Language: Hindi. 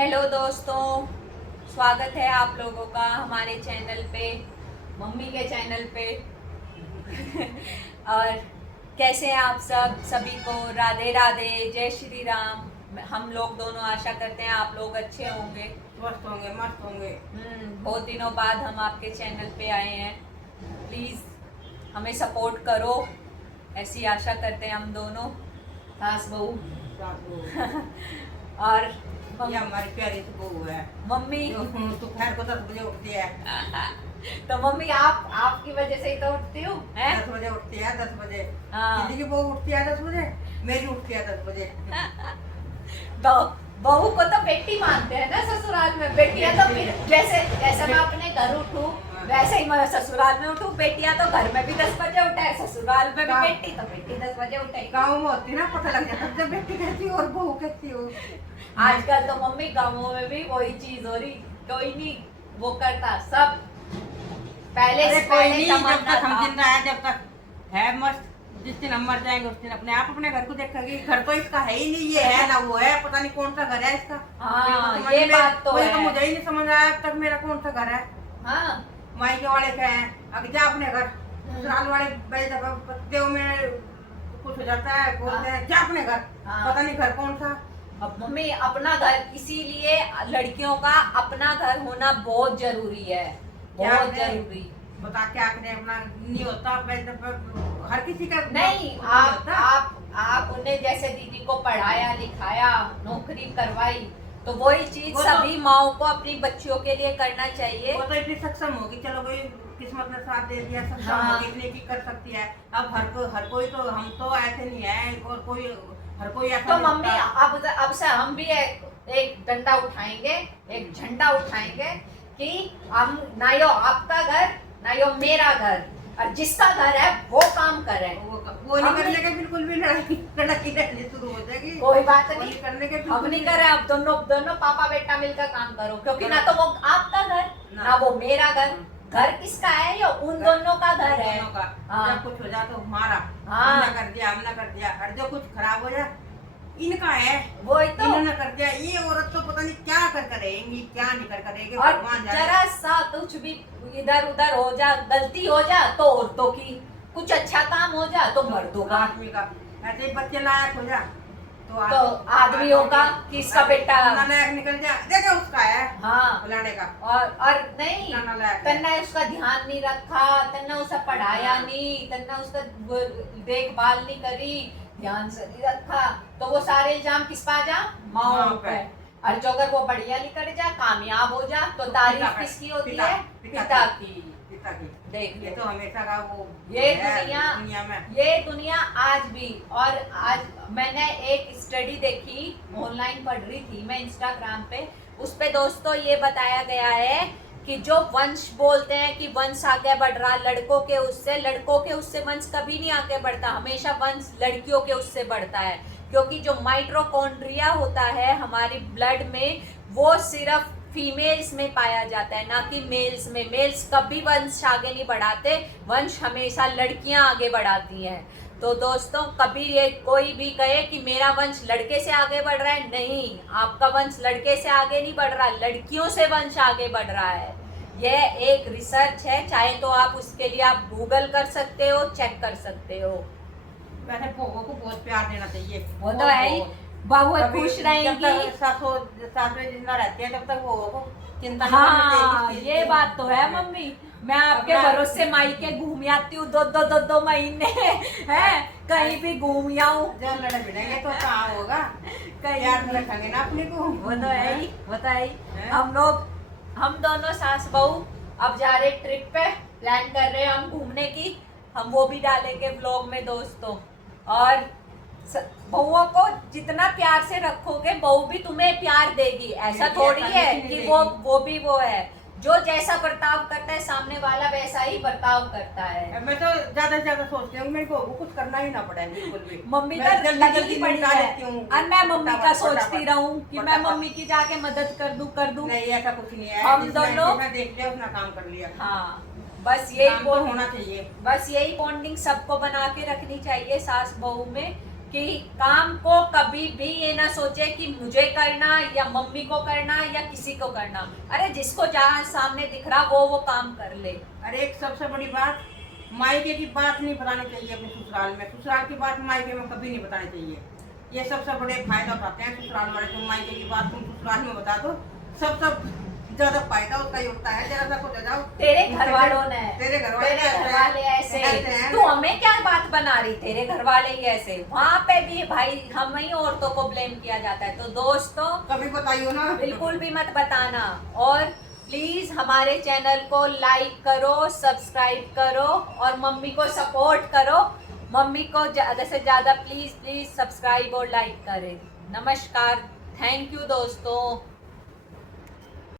हेलो दोस्तों, स्वागत है आप लोगों का हमारे चैनल पे, मम्मी के चैनल पे। और कैसे हैं आप सभी को राधे राधे, जय श्री राम। हम लोग दोनों आशा करते हैं आप लोग अच्छे होंगे, स्वस्थ होंगे, मस्त होंगे। बहुत दिनों बाद हम आपके चैनल पे आए हैं। प्लीज़ हमें सपोर्ट करो, ऐसी आशा करते हैं हम दोनों सास बहू। और ये हमारी प्यारी सी बहू है मम्मी जो दोपहर को 10 बजे उठती है। तो मम्मी आपकी वजह से ही तो उठती हूँ, हैं? 10 बजे उठती है, 10 बजे। हाँ। दीदी की बहू उठती है 10 बजे, मेरी उठती है 10 बजे। तो बहू को तो बेटी मानते हैं ना ससुराल में। बेटियां तो फिर जैसे जैसे मैं अपने घर उठूं वैसे ही मैं ससुराल में उठूं। बेटियां तो घर में भी 10 बजे उठे, ससुराल में भी बेटी तो बेटी 10 बजे उठे। गाँव में होती ना, पता लग जाता जब बेटी कहती हो और बहू कहती हो। आजकल तो मम्मी गाँवों में भी वही चीज हो रही, कोई नहीं वो करता, सब पहले अरे से कोई पहले नहीं, जब जमाना तक हम था। जिंदा है, जब तक है मस्त। जिस दिन हम मर जाएंगे उस दिन अपने आप अपने घर को देखेंगे। घर तो इसका है ही नहीं, ये है ना वो है, पता नहीं कौन सा घर है इसका। हाँ, समझ ये में- बात तो वही है। तो मुझे ही नहीं समझ आया अब तक मेरा कौन सा घर है। हाँ, मायके वाले क्या है, अब जा अपने घर। ससुराल वाले पत्ते में कुछ हो जाता है, बोलते हैं जा अपने घर। हाँ। पता नहीं घर कौन सा। अब मम्मी अपना घर, इसीलिए लड़कियों का अपना घर होना बहुत जरूरी है, क्या बहुत है? जरूरी। बता क्या करें, अपना नहीं होता हर किसी का नहीं, आप उन्हें जैसे दीदी को पढ़ाया लिखाया, नौकरी करवाई, तो वही चीज वो तो- सभी माओ को अपनी बच्चियों के लिए करना चाहिए। वो तो इतनी सक्षम होगी, चलो भाई किस्मत ने साथ दे दिया, सक्षम हाँ। होगी, इतनी की कर सकती है। अब हर कोई तो, हम तो ऐसे नहीं है, और कोई हर कोई ऐसा तो नहीं मम्मी होता। अब से हम भी एक डंडा उठाएंगे, एक झंडा उठाएंगे कि हम ना यो आपका घर ना यो मेरा घर, और जिसका घर है वो काम करे। वो नहीं करने के बिल्कुल भी लड़ाई रहनी शुरू हो जाएगी। कोई बात वो नहीं, करने के हम बिल्कुल नहीं भी- कर रहे, अब दोनों दोनों पापा बेटा मिलकर काम करो, क्योंकि ना तो वो आपका घर ना वो मेरा घर। घर किसका है? ये उन दोनों का घर है। दोनों का। हाँ। जब कुछ हो जाए तो हमारा, हाँ। हमने कर दिया, हमने कर दिया, और जो कुछ खराब हो जाए इनका है, वही तो। इन्होंने कर दिया। ये औरत तो पता नहीं क्या कर करेंगी, क्या नहीं कर करेगी, और भगवान जाने। जरा सा कुछ भी इधर उधर हो जा, गलती हो जा तो औरतों की, कुछ अच्छा काम हो जा तो मर्दों का, आदमी का। ऐसे ही बच्चे लायक हो जा तो आदमियों का कि इसका बेटा नालायक निकल जा, देखो उसका है हाँ। फलाने का। और नहीं, नालायक है। तन्ने उसका ध्यान नहीं रखा, तन्ने उसे पढ़ाया नहीं, तन्ने उसका देखभाल नहीं करी, ध्यान से नहीं रखा, तो वो सारे इल्जाम किस पा जा? माँ माँ पे। पे। और जो अगर वो बढ़िया लिख जा, कामयाब हो जा, तो तारीफ किसकी होती है? पिता की। पिता की। देख ये लो, तो हमेशा का वो ये है दुनिया में। ये दुनिया आज भी। और आज मैंने एक स्टडी देखी, ऑनलाइन पढ़ रही थी मैं इंस्टाग्राम पे, उस पे दोस्तों ये बताया गया है कि जो वंश बोलते हैं कि वंश आगे बढ़ रहा लड़कों के उससे वंश कभी नहीं आगे बढ़ता, हमेशा वंश लड़कियों के उससे बढ़ता है। क्योंकि जो माइटोकॉन्ड्रिया होता है हमारी ब्लड में, वो सिर्फ फीमेल्स में पाया जाता है, ना कि मेल्स में। मेल्स कभी वंश आगे नहीं बढ़ाते, वंश हमेशा लड़कियां आगे बढ़ाती हैं। तो दोस्तों, कभी ये कोई भी कहे कि मेरा वंश लड़के से आगे बढ़ रहा है, नहीं, आपका वंश लड़के से आगे नहीं बढ़ रहा, लड़कियों से वंश आगे बढ़ रहा है। यह एक रिसर्च है, चाहे तो आप उसके लिए आप गूगल कर सकते हो, चेक कर सकते हो। वैसे बहू को बहुत प्यार देना चाहिए। वो तो है ही, बहू खुश रहेंगी। सासुर जिंदा रहती है तब तक वो को चिंता नहीं हाँ, करनी चाहिए। ये बात तो है मम्मी। मैं आपके अपना- भरोसे मायके घूम आती हूँ, दो महीने है, कहीं भी घूम आऊँ। जब लड़े भिड़ेंगे तो कहाँ होगा, कहीं याद भी। रखेंगे ना अपने को। वो तो है ही, वो तो है ही। हैं? हम दोनों सास बहू अब जा रहे ट्रिप पे, प्लान कर रहे हैं हम घूमने की। हम वो भी डालेंगे व्लॉग में दोस्तों। और बहुओं को जितना प्यार से रखोगे, बहू भी तुम्हें प्यार देगी। ऐसा देगी, थोड़ी ऐसा है नहीं कि देगी। वो भी वो है, जो जैसा बर्ताव करता है सामने वाला वैसा ही बर्ताव करता है। मैं तो ज्यादा से ज्यादा सोचती हूँ मेरे को कुछ करना ही ना पड़े बिल्कुल भी। मम्मी मैं का जल्दी लगी जल्दी पड़ी निपटा है, लेती हूँ। और मैं मम्मी का फटाफट, सोचती रहूं कि मैं फटाफट। मम्मी की जाके मदद कर दूं। नहीं, ऐसा कुछ नहीं है। हम जिसमें दोनों- मैं देख लिया अपना काम कर लिया। हाँ, बस यही काम तो होना चाहिए। बस यही बॉन्डिंग सबको बना के रखनी चाहिए सास बहू में, कि काम को कभी भी ये ना सोचे कि मुझे करना या मम्मी को करना या किसी को करना। अरे जिसको जहाँ सामने दिख रहा वो काम कर ले। अरे एक सबसे बड़ी बात, मायके की बात नहीं बतानी चाहिए अपने ससुराल में। ससुराल की बात मायके में कभी नहीं बतानी चाहिए। ये सबसे बड़े फायदा उठाते हैं ससुराल वाले, जो मायके की बात तुम ससुराल में बता दो, सब ज्यादा फायदा उसका ही होता है। जरा सा कुछ हो जाओ, तेरे घर वालों ने, तेरे घर वाले ऐसे, तू हमें क्या बात बना रही, तेरे घर वाले ही ऐसे। वहाँ पे भी भाई हम ही औरतों को ब्लेम किया जाता है। तो दोस्तों कभी बताइयो ना, बिल्कुल भी मत बताना। और प्लीज हमारे चैनल को लाइक करो, सब्सक्राइब करो और मम्मी को सपोर्ट करो। मम्मी को ज्यादा से ज्यादा प्लीज सब्सक्राइब और लाइक करें। नमस्कार, थैंक यू दोस्तों।